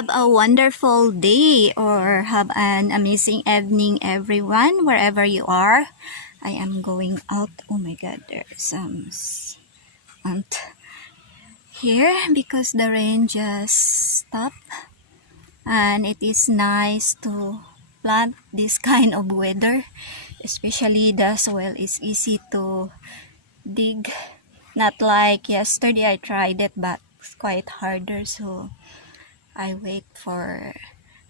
Have a wonderful day or have an amazing evening, everyone, wherever you are. I am going out. Oh my god, there's some ant here because the rain just stopped, and it is nice to plant this kind of weather, especially the soil is easy to dig. Not like yesterday, I tried it, but it's quite harder, so I wait for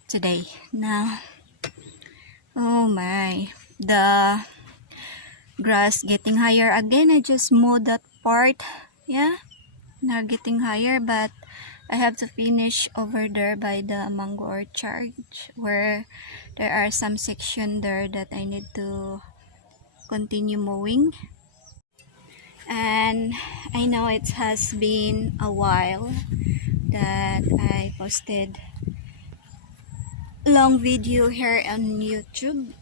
today. Now, oh my, the grass getting higher again. I just mowed that part. Yeah, now getting higher, but I have to finish over there by the mango orchard where there are some section there that I need to continue mowing. And I know it has been a while that I posted long video here on YouTube,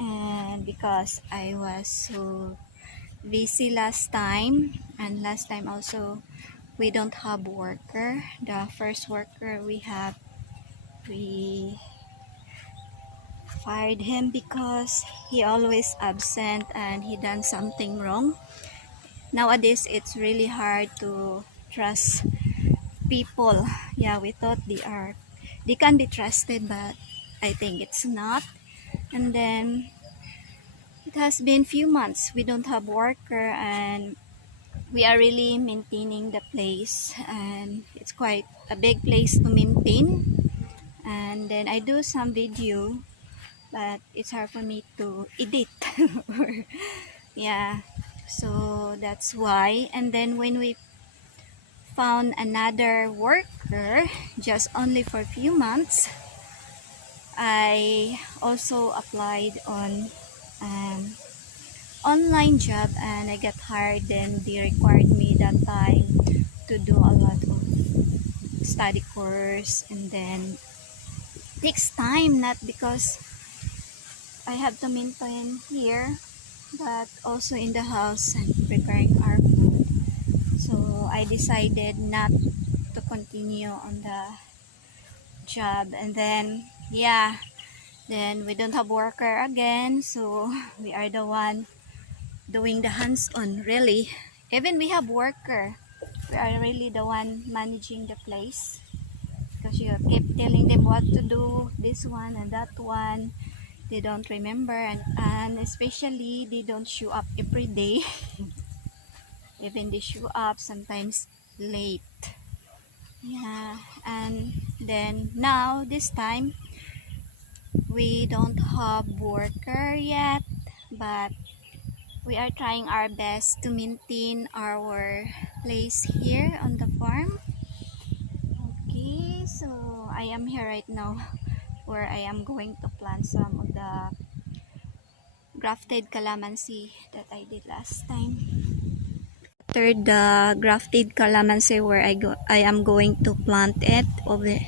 and because I was so busy last time, and last time also we don't have worker. The first worker we have, we fired him because he always absent and he done something wrong. Nowadays it's really hard to trust people. Yeah, we thought they can be trusted, but I think it's not. And then it has been few months we don't have worker, and we are really maintaining the place, and it's quite a big place to maintain. And then I do some video, but it's hard for me to edit. Yeah, so that's why. And then when we found another worker just only for a few months, I also applied on um, online job, and I got hired. Then they required me that time to do a lot of study course, and then takes time, not because I have to maintain here, but also in the house and preparing our food. So I decided not to continue on the job. And then yeah, then we don't have worker again, so we are the one doing the hands-on. Really, even we have worker, we are really the one managing the place, because you keep telling them what to do, this one and that one. They don't remember, and especially they don't show up every day. Even they show up sometimes late. Yeah, and then now this time we don't have worker yet, but we are trying our best to maintain our place here on the farm. Okay, so I am here right now where I am going to plant some of the grafted calamansi that I did last time. After the grafted calamansi, where I am going to plant it over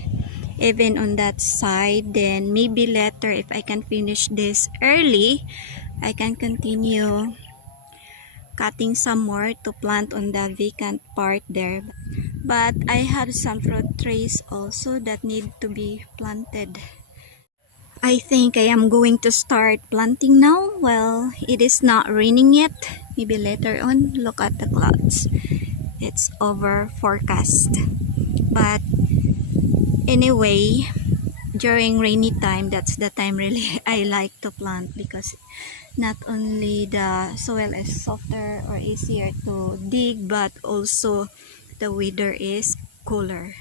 even on that side. Then maybe later, if I can finish this early, I can continue cutting some more to plant on the vacant part there. But I have some fruit trees also that need to be planted. I think I am going to start planting now. Well, it is not raining yet. Maybe later on. Look at the clouds. It's over forecast. But anyway, during rainy time, that's the time really I like to plant, because not only the soil is softer or easier to dig, but also the weather is cooler.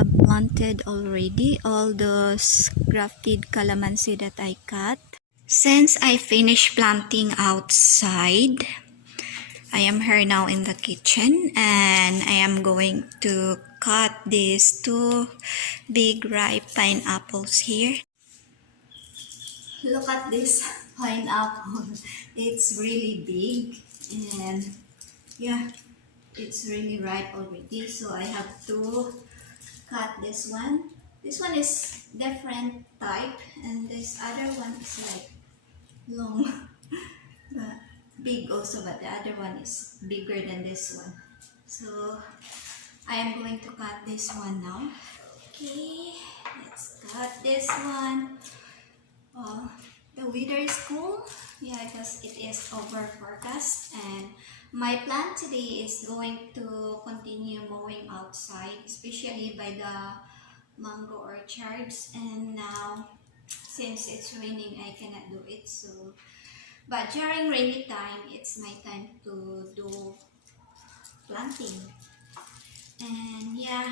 have planted already all those grafted calamansi that I cut. Since I finished planting outside, I am here now in the kitchen and I am going to cut these two big ripe pineapples here. Look at this pineapple. It's really big and yeah, it's really ripe already. So I have to cut this one. This one is different type and this other one is like long but big also, but the other one is bigger than this one. So I am going to cut this one now. Okay, let's cut this one. Oh, the weather is cool. Yeah, because it is over forecast and my plan today is going to continue mowing outside, especially by the mango orchards. And now, since it's raining, I cannot do it. So, but during rainy time, it's my time to do planting. And yeah,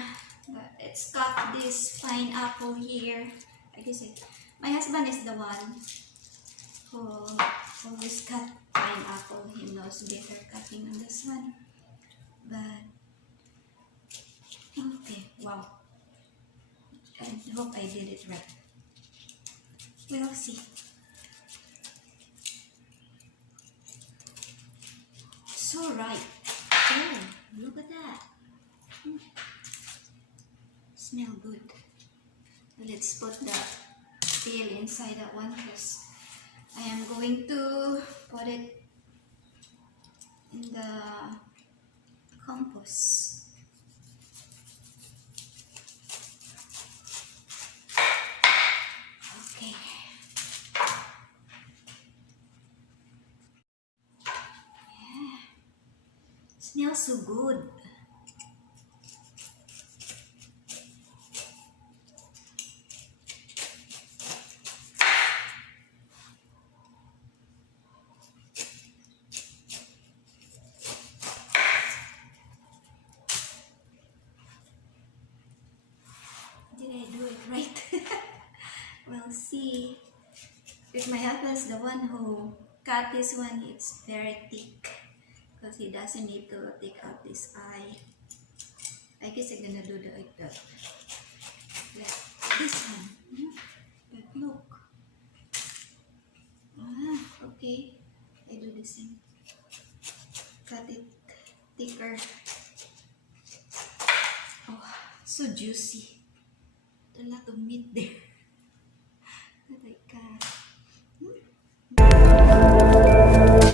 but it's got this pineapple here. I guess my husband is the one who always cut pineapple. He knows better cutting on this one. But okay, wow. I hope I did it right. We'll see. So right. Oh, look at that. Smell good. Let's put the peel inside that one because I am going to put it in the compost. Okay. Yeah. Smells so good. Did I do it right? We'll see. If my husband's the one who cut this one, it's very thick because he doesn't need to take out this eye. I guess I'm gonna do like that. Like this one. But look. Ah, okay. I do the same. Cut it thicker. Oh, so juicy. A lot of meat there.